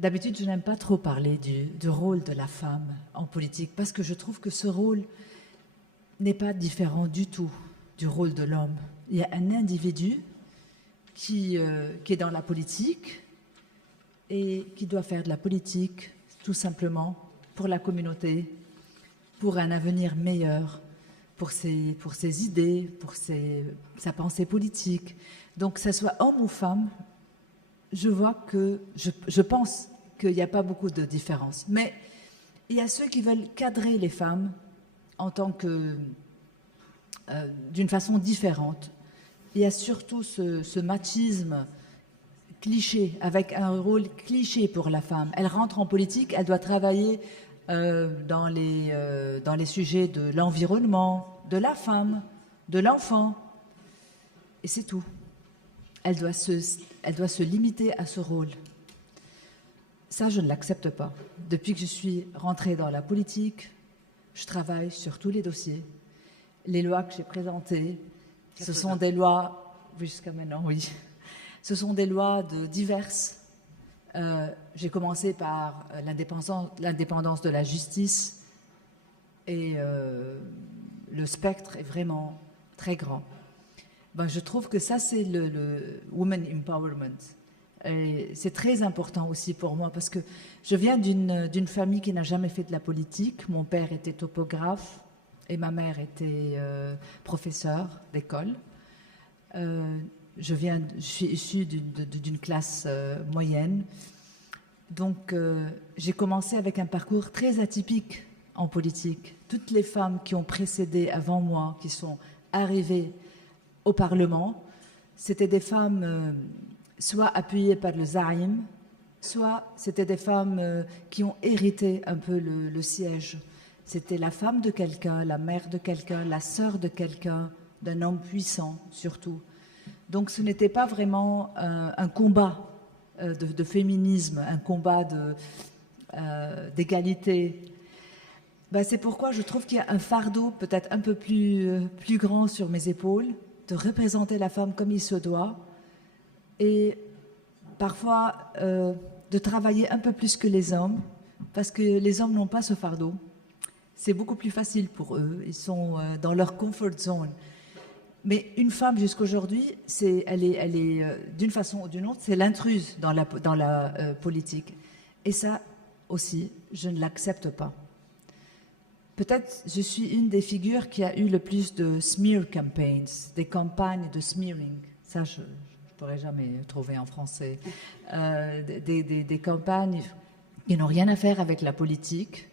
D'habitude, je n'aime pas trop parler du rôle de la femme en politique parce que je trouve que ce rôle n'est pas différent du tout du rôle de l'homme. Il y a un individu qui est dans la politique et qui doit faire de la politique tout simplement pour la communauté, pour un avenir meilleur, pour ses idées, pour sa pensée politique. Donc, que ce soit homme ou femme, je pense qu'il n'y a pas beaucoup de différence. Mais il y a ceux qui veulent cadrer les femmes en tant que d'une façon différente. Il y a surtout ce machisme cliché, avec un rôle cliché pour la femme. Elle rentre en politique, elle doit travailler dans les sujets de l'environnement, de la femme, de l'enfant, et c'est tout. Elle doit se limiter à ce rôle. Ça, je ne l'accepte pas. Depuis que je suis rentrée dans la politique, je travaille sur tous les dossiers. Les lois que j'ai présentées, ce sont des lois, jusqu'à maintenant, oui, ce sont des lois diverses. J'ai commencé par l'indépendance de la justice et le spectre est vraiment très grand. Ben, je trouve que ça, c'est le women empowerment. C'est très important aussi pour moi parce que je viens d'une famille qui n'a jamais fait de la politique. Mon père était topographe et ma mère était professeure d'école. Je suis issue d'une classe moyenne. Donc, j'ai commencé avec un parcours très atypique en politique. Toutes les femmes qui ont précédé avant moi, qui sont arrivées au Parlement, c'était des femmes soit appuyées par le Zaïm, soit c'était des femmes qui ont hérité un peu le siège. C'était la femme de quelqu'un, la mère de quelqu'un, la sœur de quelqu'un, d'un homme puissant surtout. Donc ce n'était pas vraiment un combat de féminisme, un combat d'égalité. Ben, c'est pourquoi je trouve qu'il y a un fardeau peut-être un peu plus grand sur mes épaules, de représenter la femme comme il se doit et parfois de travailler un peu plus que les hommes parce que les hommes n'ont pas ce fardeau. C'est beaucoup plus facile pour eux, ils sont dans leur comfort zone. Mais une femme jusqu'aujourd'hui, elle est d'une façon ou d'une autre, c'est l'intruse dans la politique. Et ça aussi, je ne l'accepte pas. Peut-être je suis une des figures qui a eu le plus de smear campaigns, des campagnes de smearing. Ça, je ne pourrais jamais trouver en français. Des campagnes qui n'ont rien à faire avec la politique,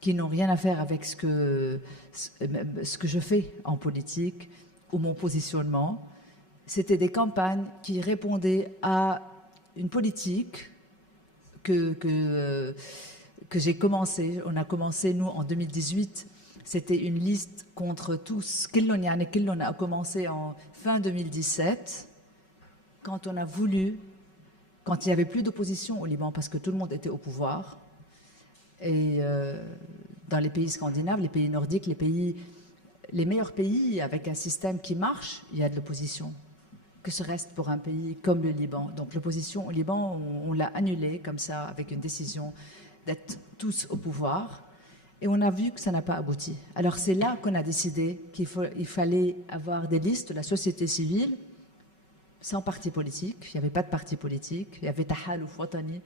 qui n'ont rien à faire avec ce que je fais en politique ou mon positionnement. C'était des campagnes qui répondaient à une politique que j'ai commencé. On a commencé, nous, en 2018. C'était une liste contre tous. On a commencé en fin 2017, quand on a voulu, quand il n'y avait plus d'opposition au Liban, parce que tout le monde était au pouvoir. Et dans les pays scandinaves, les pays nordiques, les meilleurs pays avec un système qui marche, il y a de l'opposition. Que ce reste pour un pays comme le Liban. Donc l'opposition au Liban, on l'a annulée comme ça, avec une décision d'être tous au pouvoir. Et on a vu que ça n'a pas abouti. Alors c'est là qu'on a décidé qu'il fallait avoir des listes de la société civile sans parti politique. Il n'y avait pas de parti politique. Il y avait Tahaluf Watani,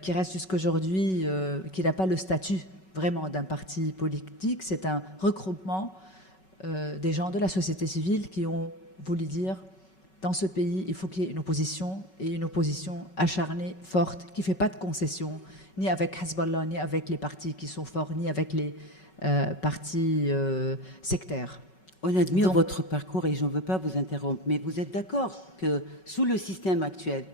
qui reste jusqu'aujourd'hui, qui n'a pas le statut vraiment d'un parti politique. C'est un regroupement des gens de la société civile qui ont voulu dire dans ce pays, il faut qu'il y ait une opposition, et une opposition acharnée, forte, qui ne fait pas de concessions, ni avec Hezbollah, ni avec les partis qui sont forts, ni avec les partis sectaires. On admire votre parcours et je ne veux pas vous interrompre, mais vous êtes d'accord que sous le système actuel,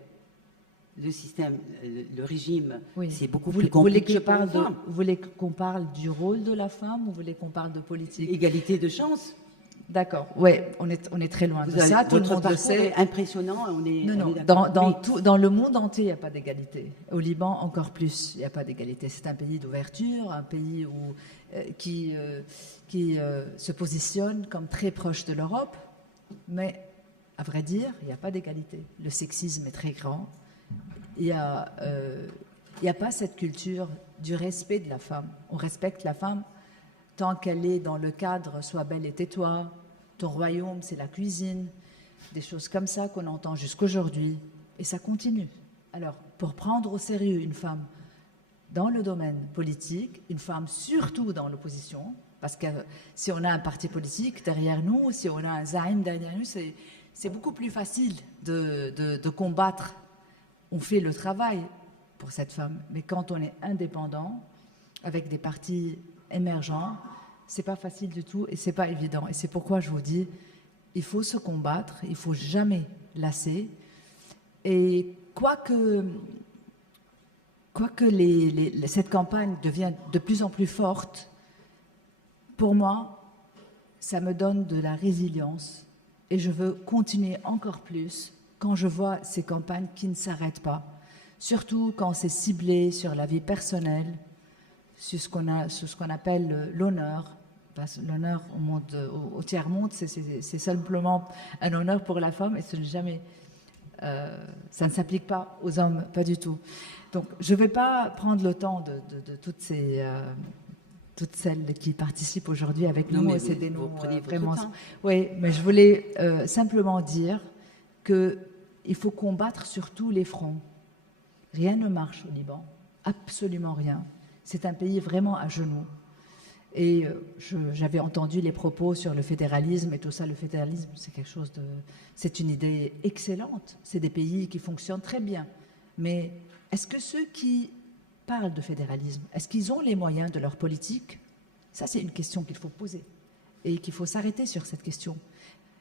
le régime, oui, c'est beaucoup plus compliqué pour les femmes. Vous voulez qu'on parle du rôle de la femme ou vous voulez qu'on parle de politique? Égalité de chance. D'accord, oui, on est très loin de ça, tout le monde le sait. Est impressionnant, dans le monde entier, il n'y a pas d'égalité. Au Liban, encore plus, il n'y a pas d'égalité. C'est un pays d'ouverture, un pays qui se positionne comme très proche de l'Europe, mais à vrai dire, il n'y a pas d'égalité. Le sexisme est très grand. Il y a il n'y a pas cette culture du respect de la femme. On respecte la femme tant qu'elle est dans le cadre « sois belle et tais-toi », ton royaume c'est la cuisine, des choses comme ça qu'on entend jusqu'aujourd'hui, et ça continue. Alors, pour prendre au sérieux une femme dans le domaine politique, une femme surtout dans l'opposition, parce que si on a un parti politique derrière nous, si on a un zaïm derrière nous, c'est beaucoup plus facile de combattre. On fait le travail pour cette femme. Mais quand on est indépendant, avec des partis émergents, c'est pas facile du tout et c'est pas évident. Et c'est pourquoi je vous dis, il faut se combattre, il faut jamais lasser. Et quoique cette campagne devienne de plus en plus forte, pour moi, ça me donne de la résilience et je veux continuer encore plus quand je vois ces campagnes qui ne s'arrêtent pas, surtout quand c'est ciblé sur la vie personnelle, sur ce qu'on appelle l'honneur. L'honneur au tiers-monde, c'est simplement un honneur pour la femme et ça ne s'applique pas aux hommes, pas du tout. Donc, je ne vais pas prendre le temps de toutes celles qui participent aujourd'hui avec nous. C'est des noms vraiment. Oui, mais je voulais simplement dire qu'il faut combattre sur tous les fronts. Rien ne marche au Liban, absolument rien. C'est un pays vraiment à genoux. Et j'avais entendu les propos sur le fédéralisme et tout ça. Le fédéralisme, c'est une idée excellente. C'est des pays qui fonctionnent très bien. Mais est-ce que ceux qui parlent de fédéralisme, est-ce qu'ils ont les moyens de leur politique? Ça, c'est une question qu'il faut poser et qu'il faut s'arrêter sur cette question.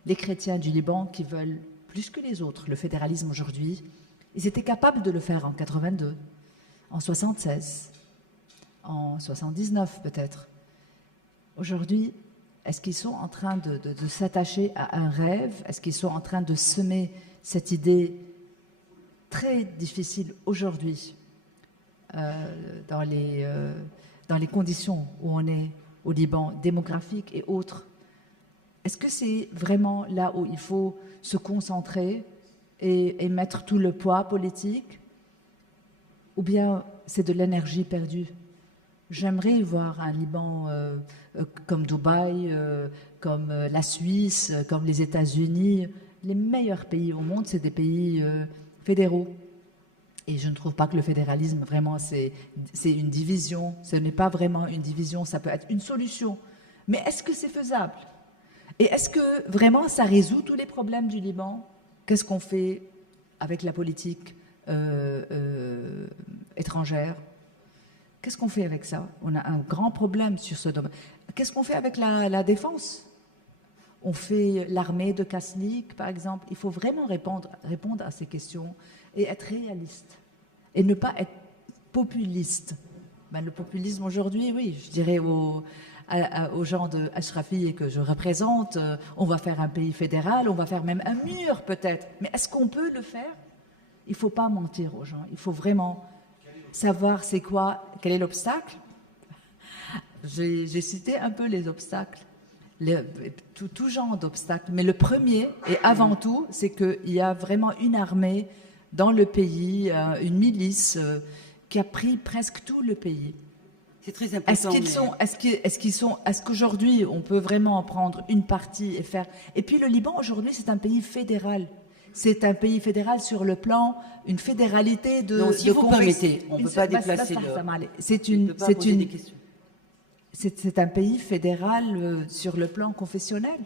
Les chrétiens du Liban qui veulent plus que les autres le fédéralisme aujourd'hui, ils étaient capables de le faire en 82, en 76, en 79 peut-être. Aujourd'hui, est-ce qu'ils sont en train de s'attacher à un rêve? Est-ce qu'ils sont en train de semer cette idée très difficile aujourd'hui dans les conditions où on est au Liban, démographiques et autres? Est-ce que c'est vraiment là où il faut se concentrer et mettre tout le poids politique? Ou bien c'est de l'énergie perdue? J'aimerais voir un Liban comme Dubaï, comme la Suisse, comme les États-Unis. Les meilleurs pays au monde, c'est des pays fédéraux. Et je ne trouve pas que le fédéralisme, vraiment, c'est une division. Ce n'est pas vraiment une division, ça peut être une solution. Mais est-ce que c'est faisable? Et est-ce que vraiment ça résout tous les problèmes du Liban? Qu'est-ce qu'on fait avec la politique étrangère? Qu'est-ce qu'on fait avec ça? On a un grand problème sur ce domaine. Qu'est-ce qu'on fait avec la défense? On fait l'armée de Kaslik, par exemple. Il faut vraiment répondre à ces questions et être réaliste. Et ne pas être populiste. Ben, le populisme aujourd'hui, oui, je dirais aux gens de Ashrafi et que je représente, on va faire un pays fédéral, on va faire même un mur peut-être. Mais est-ce qu'on peut le faire? Il ne faut pas mentir aux gens. Il faut vraiment savoir c'est quoi, quel est l'obstacle. J'ai cité un peu les obstacles, tout genre d'obstacles. Mais le premier, et avant tout, c'est qu'il y a vraiment une armée dans le pays, une milice qui a pris presque tout le pays. C'est très important. Est-ce qu'aujourd'hui, on peut vraiment prendre une partie et faire... Et puis le Liban, aujourd'hui, c'est un pays fédéral. C'est un pays fédéral sur le plan, une fédéralité de... Non, si vous permettez, on ne peut pas déplacer le... C'est un pays fédéral sur le plan confessionnel.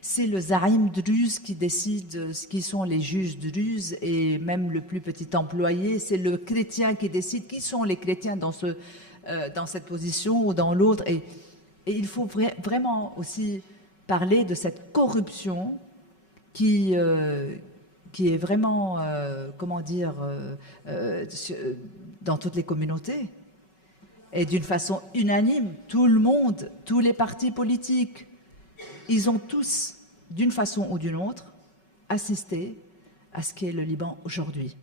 C'est le zaïm druze qui décide ce qui sont les juges druzes et même le plus petit employé. C'est le chrétien qui décide qui sont les chrétiens dans cette position ou dans l'autre. Et il faut vraiment aussi parler de cette corruption qui est vraiment, dans toutes les communautés. Et d'une façon unanime, tout le monde, tous les partis politiques, ils ont tous, d'une façon ou d'une autre, assisté à ce qu'est le Liban aujourd'hui.